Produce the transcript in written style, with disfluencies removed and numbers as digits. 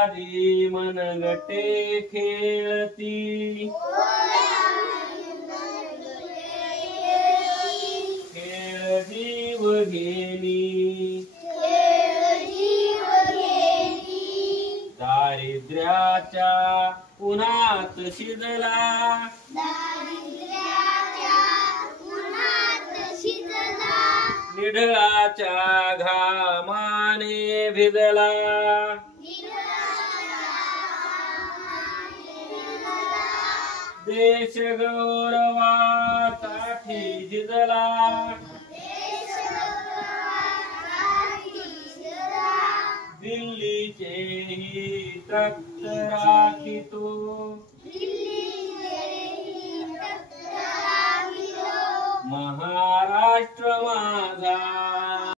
आधी मनगटे खेळती, खेळ जीव घेणी, दारिद्र्याच्या उन्हात शिजला, निढळाच्या घामाने भिजला, देश गौरवासाठी झिजला, दिल्लीचे तख्त राखितो,